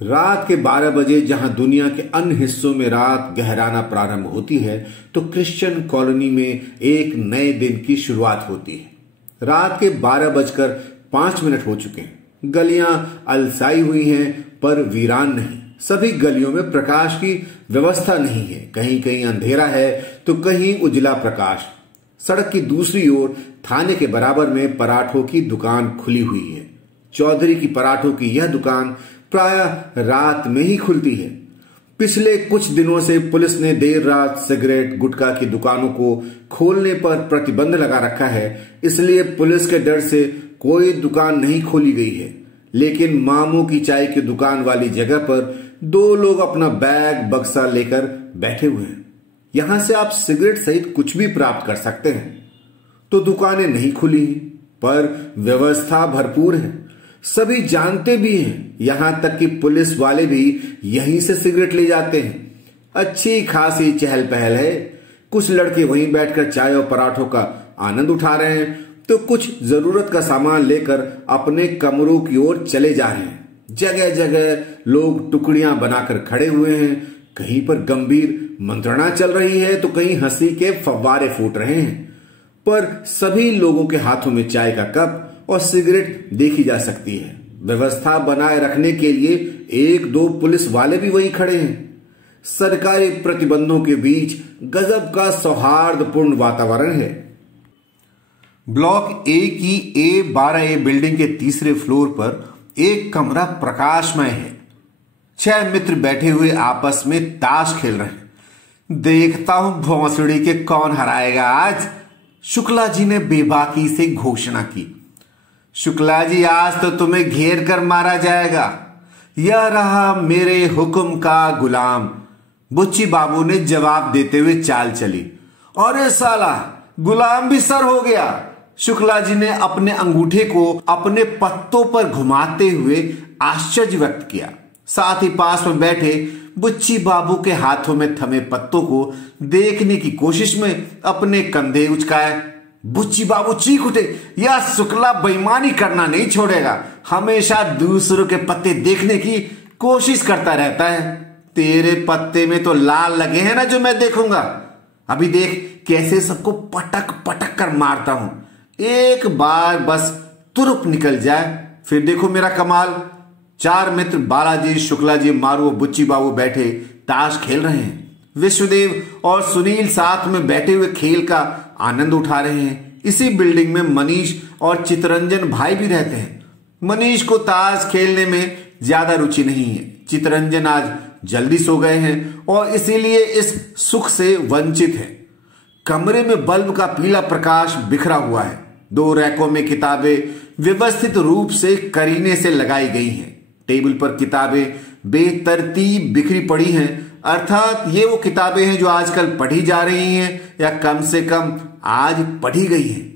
रात के 12 बजे जहां दुनिया के अन्य हिस्सों में रात गहराना प्रारंभ होती है, तो क्रिश्चियन कॉलोनी में एक नए दिन की शुरुआत होती है। रात के 12:05 हो चुके हैं। गलियां अलसाई हुई हैं, पर वीरान नहीं। सभी गलियों में प्रकाश की व्यवस्था नहीं है। कहीं कहीं अंधेरा है तो कहीं उजला प्रकाश। सड़क की दूसरी ओर थाने के बराबर में पराठों की दुकान खुली हुई है। चौधरी की पराठों की यह दुकान प्रायः रात में ही खुलती है। पिछले कुछ दिनों से पुलिस ने देर रात सिगरेट गुटखा की दुकानों को खोलने पर प्रतिबंध लगा रखा है, इसलिए पुलिस के डर से कोई दुकान नहीं खोली गई है। लेकिन मामू की चाय की दुकान वाली जगह पर 2 लोग अपना बैग बक्सा लेकर बैठे हुए हैं। यहां से आप सिगरेट सहित कुछ भी प्राप्त कर सकते हैं। तो दुकानें नहीं खुली, पर व्यवस्था भरपूर है। सभी जानते भी हैं, यहां तक कि पुलिस वाले भी यहीं से सिगरेट ले जाते हैं। अच्छी खासी चहल पहल है। कुछ लड़के वहीं बैठकर चाय और पराठों का आनंद उठा रहे हैं, तो कुछ जरूरत का सामान लेकर अपने कमरों की ओर चले जा रहे हैं। जगह जगह लोग टुकड़ियां बनाकर खड़े हुए हैं। कहीं पर गंभीर मंत्रणा चल रही है तो कहीं हंसी के फव्वारे फूट रहे हैं। पर सभी लोगों के हाथों में चाय का कप और सिगरेट देखी जा सकती है। व्यवस्था बनाए रखने के लिए 1-2 पुलिस वाले भी वहीं खड़े हैं। सरकारी प्रतिबंधों के बीच गजब का सौहार्दपूर्ण वातावरण है। ब्लॉक ए की A12A बिल्डिंग के तीसरे फ्लोर पर एक कमरा प्रकाशमय है। 6 मित्र बैठे हुए आपस में ताश खेल रहे हैं। देखता हूं भौंसड़ी के कौन हराएगा आज, शुक्ला जी ने बेबाकी से घोषणा की। शुक्ला जी, आज तो तुम्हें घेर कर मारा जाएगा। यह रहा मेरे हुक्म का गुलाम, बुच्ची बाबू ने जवाब देते हुए चाल चली। अरे साला, गुलाम भी सर हो गया। शुक्ला जी ने अपने अंगूठे को अपने पत्तों पर घुमाते हुए आश्चर्य व्यक्त किया। साथ ही पास में बैठे बुच्ची बाबू के हाथों में थमे पत्तों को देखने की कोशिश में अपने कंधे उचकाए। बुच्ची बाबू चीख उठे, यह शुक्ला बेईमानी करना नहीं छोड़ेगा। हमेशा दूसरों के पत्ते देखने की कोशिश करता रहता है। तेरे पत्ते में तो लाल लगे हैं ना, जो मैं देखूंगा। अभी देख कैसे सबको पटक पटक कर मारता हूं। एक बार बस तुरुप निकल जाए, फिर देखो मेरा कमाल। 4 मित्र बालाजी, शुक्ला जी, मारू और बुच्ची बाबू बैठे ताश खेल रहे हैं। विश्वदेव और सुनील साथ में बैठे हुए खेल का आनंद उठा रहे हैं। इसी बिल्डिंग में मनीष और चितरंजन भाई भी रहते हैं। मनीष को ताश खेलने में ज्यादा रुचि नहीं है। चितरंजन आज जल्दी सो गए हैं और इसीलिए इस सुख से वंचित है। कमरे में बल्ब का पीला प्रकाश बिखरा हुआ है। 2 रैकों में किताबें व्यवस्थित रूप से करीने से लगाई गई हैं। टेबल पर किताबें बेतरतीब बिखरी पड़ी हैं, अर्थात ये वो किताबें हैं जो आजकल पढ़ी जा रही हैं या कम से कम आज पढ़ी गई हैं।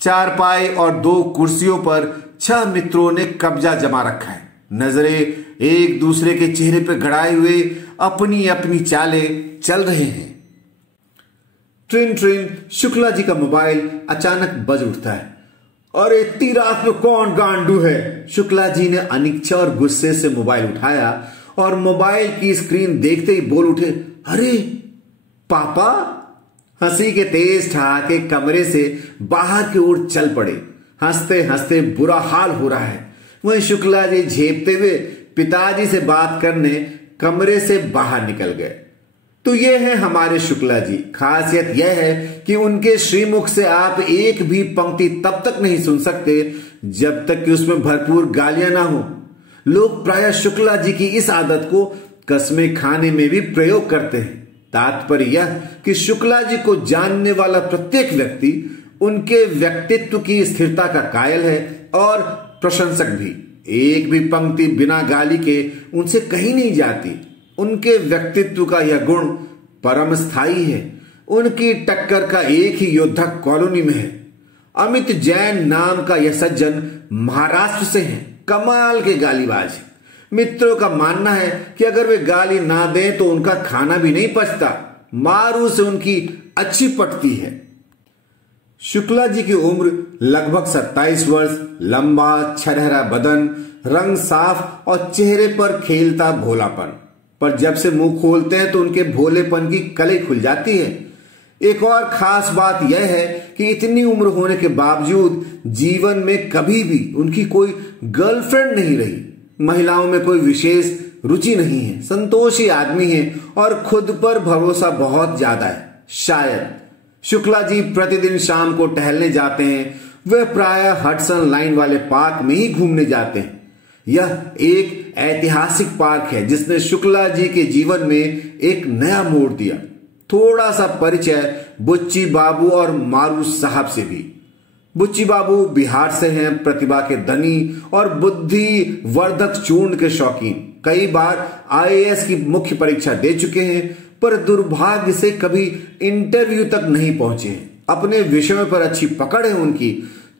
4 और 2 कुर्सियों पर 6 मित्रों ने कब्जा जमा रखा है। नजरें एक दूसरे के चेहरे पर गड़ाए हुए अपनी अपनी चालें चल रहे हैं। ट्रिन ट्रिन शुक्ला जी का मोबाइल अचानक बज उठता है। अरे इतनी रात में कौन गांडू है? शुक्ला जी ने अनिच्छा और गुस्से से मोबाइल उठाया और मोबाइल की स्क्रीन देखते ही बोल उठे, अरे पापा। हंसी के तेज ठहाके कमरे से बाहर की ओर चल पड़े। हंसते हंसते बुरा हाल हो रहा है। वहीं शुक्ला जी झेपते हुए पिताजी से बात करने कमरे से बाहर निकल गए। तो ये है हमारे शुक्ला जी। खासियत यह है कि उनके श्रीमुख से आप एक भी पंक्ति तब तक नहीं सुन सकते जब तक कि उसमें भरपूर गालियां ना हो। लोग प्रायः शुक्ला जी की इस आदत को कस्में खाने में भी प्रयोग करते हैं। तात्पर्य यह कि शुक्ला जी को जानने वाला प्रत्येक व्यक्ति उनके व्यक्तित्व की स्थिरता का कायल है और प्रशंसक भी। एक भी पंक्ति बिना गाली के उनसे कहीं नहीं जाती। उनके व्यक्तित्व का यह गुण परम स्थायी है। उनकी टक्कर का एक ही योद्धा कॉलोनी में है। अमित जैन नाम का यह सज्जन महाराष्ट्र से है। कमाल के गालीबाज। मित्रों का मानना है कि अगर वे गाली ना दें तो उनका खाना भी नहीं पचता। मारू से उनकी अच्छी पटती है। शुक्ला जी की उम्र लगभग 27 वर्ष, लंबा छरहरा बदन, रंग साफ और चेहरे पर खेलता भोलापन। पर जब से मुंह खोलते हैं तो उनके भोलेपन की कली खुल जाती है। एक और खास बात यह है कि इतनी उम्र होने के बावजूद जीवन में कभी भी उनकी कोई गर्लफ्रेंड नहीं रही। महिलाओं में कोई विशेष रुचि नहीं है, संतोषी आदमी है और खुद पर भरोसा बहुत ज्यादा है। शायद शुक्ला जी प्रतिदिन शाम को टहलने जाते हैं। वे प्रायः हडसन लाइन वाले पार्क में ही घूमने जाते हैं। यह एक ऐतिहासिक पार्क है जिसने शुक्ला जी के जीवन में एक नया मोड़ दिया। थोड़ा सा परिचय बुच्ची बाबू और मारू साहब से भी। बुच्ची बाबू बिहार से हैं, प्रतिभा के धनी और बुद्धि वर्धक चूर्ण के शौकीन। कई बार आईएएस की मुख्य परीक्षा दे चुके हैं, पर दुर्भाग्य से कभी इंटरव्यू तक नहीं पहुंचे हैं। अपने विषयों पर अच्छी पकड़ है उनकी,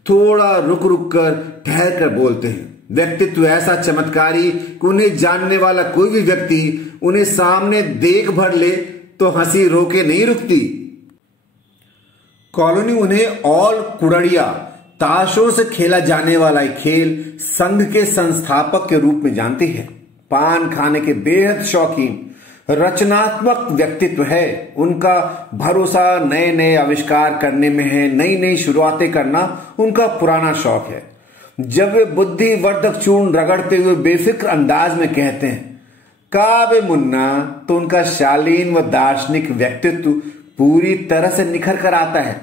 थोड़ा रुक रुक कर ठहर कर बोलते हैं। व्यक्तित्व ऐसा चमत्कारी कि उन्हें जानने वाला कोई भी व्यक्ति उन्हें सामने देख भर ले तो हंसी रोके नहीं रुकती। कॉलोनी उन्हें ऑल कुड़ड़िया, ताशों से खेला जाने वाला खेल संघ के संस्थापक के रूप में जानती है। पान खाने के बेहद शौकीन, रचनात्मक व्यक्तित्व है उनका। भरोसा नए नए आविष्कार करने में है, नई नई शुरुआतें करना उनका पुराना शौक है। जब वे बुद्धिवर्धक चूर्ण रगड़ते हुए बेफिक्र अंदाज में कहते हैं काबे मुन्ना, तो उनका शालीन व दार्शनिक व्यक्तित्व पूरी तरह से निखर कर आता है।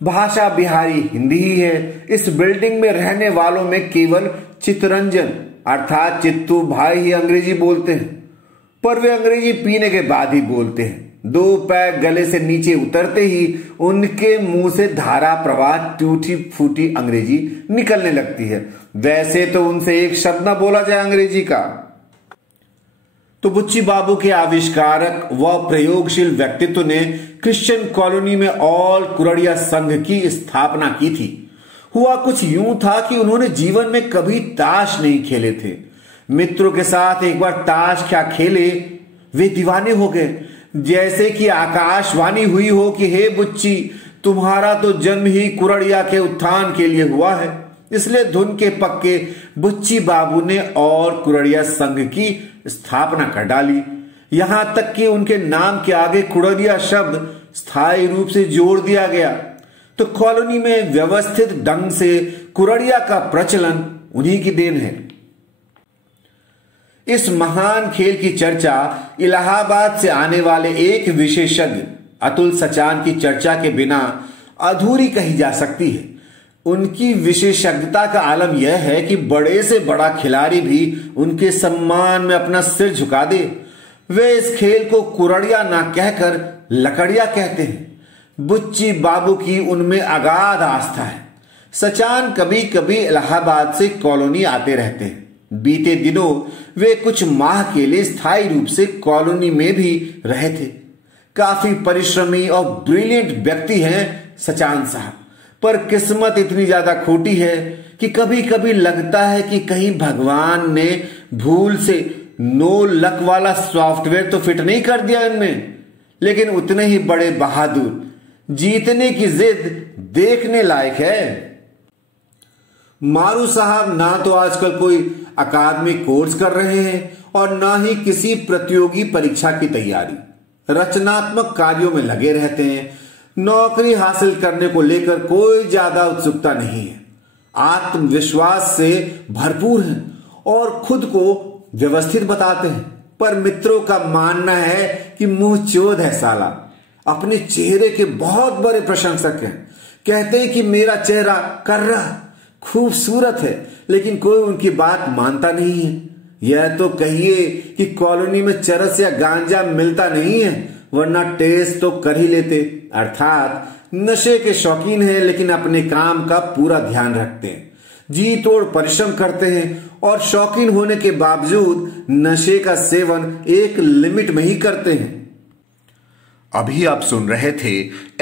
भाषा बिहारी हिंदी ही है। इस बिल्डिंग में रहने वालों में केवल चित्तरंजन अर्थात चित्तू भाई ही अंग्रेजी बोलते हैं, पर वे अंग्रेजी पीने के बाद ही बोलते हैं। 2 पैक गले से नीचे उतरते ही उनके मुंह से धारा प्रवाह टूटी फूटी अंग्रेजी निकलने लगती है। वैसे तो उनसे एक शब्द ना बोला जाए अंग्रेजी का। तो बुच्ची बाबू के आविष्कारक व प्रयोगशील व्यक्तित्व ने क्रिश्चियन कॉलोनी में ऑल कुड़ड़िया संघ की स्थापना की थी। हुआ कुछ यूं था कि उन्होंने जीवन में कभी ताश नहीं खेले थे। मित्रों के साथ एक बार ताश क्या खेले, वे दीवाने हो गए। जैसे कि आकाशवाणी हुई हो कि हे बुच्ची, तुम्हारा तो जन्म ही कुड़ड़िया के उत्थान के लिए हुआ है। इसलिए धुन के पक्के बुच्ची बाबू ने और कुड़ड़िया संघ की स्थापना कर डाली। यहां तक कि उनके नाम के आगे कुड़ड़िया शब्द स्थायी रूप से जोड़ दिया गया। तो कॉलोनी में व्यवस्थित ढंग से कुड़ड़िया का प्रचलन उन्हीं की देन है। इस महान खेल की चर्चा इलाहाबाद से आने वाले एक विशेषज्ञ अतुल सचान की चर्चा के बिना अधूरी कही जा सकती है। उनकी विशेषज्ञता का आलम यह है कि बड़े से बड़ा खिलाड़ी भी उनके सम्मान में अपना सिर झुका दे। वे इस खेल को कुड़ड़िया ना कहकर लकड़िया कहते हैं। बुच्ची बाबू की उनमें अगाध आस्था है। सचान कभी कभी इलाहाबाद से कॉलोनी आते रहते हैं। बीते दिनों वे कुछ माह के लिए स्थायी रूप से कॉलोनी में भी रहे थे। काफी परिश्रमी और ब्रिलियंट व्यक्ति हैं सचान साहब, पर किस्मत इतनी ज्यादा खोटी है कि कभी कभी लगता है कि कहीं भगवान ने भूल से नो लक वाला सॉफ्टवेयर तो फिट नहीं कर दिया इनमें। लेकिन उतने ही बड़े बहादुर, जीतने की जिद देखने लायक है। मारू साहब ना तो आजकल कोई अकादमिक कोर्स कर रहे हैं और ना ही किसी प्रतियोगी परीक्षा की तैयारी। रचनात्मक कार्यों में लगे रहते हैं। नौकरी हासिल करने को लेकर कोई ज्यादा उत्सुकता नहीं है। आत्मविश्वास से भरपूर हैं और खुद को व्यवस्थित बताते हैं। पर मित्रों का मानना है कि मुंह चोद है साला। अपने चेहरे के बहुत बड़े प्रशंसक हैं। कहते हैं कि मेरा चेहरा कर्रा खूबसूरत है, लेकिन कोई उनकी बात मानता नहीं है। यह तो कहिए कि कॉलोनी में चरस या गांजा मिलता नहीं है, वरना टेस्ट तो कर ही लेते। अर्थात नशे के शौकीन हैं, लेकिन अपने काम का पूरा ध्यान रखते हैं, जी तोड़ परिश्रम करते हैं और शौकीन होने के बावजूद नशे का सेवन एक लिमिट में ही करते हैं। अभी आप सुन रहे थे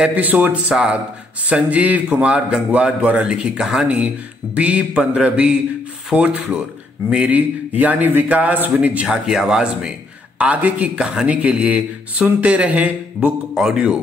एपिसोड 7 संजीव कुमार गंगवार द्वारा लिखी कहानी B15B 4th फ्लोर, मेरी यानी विकास विनीत झा की आवाज में। आगे की कहानी के लिए सुनते रहें बुक ऑडियो।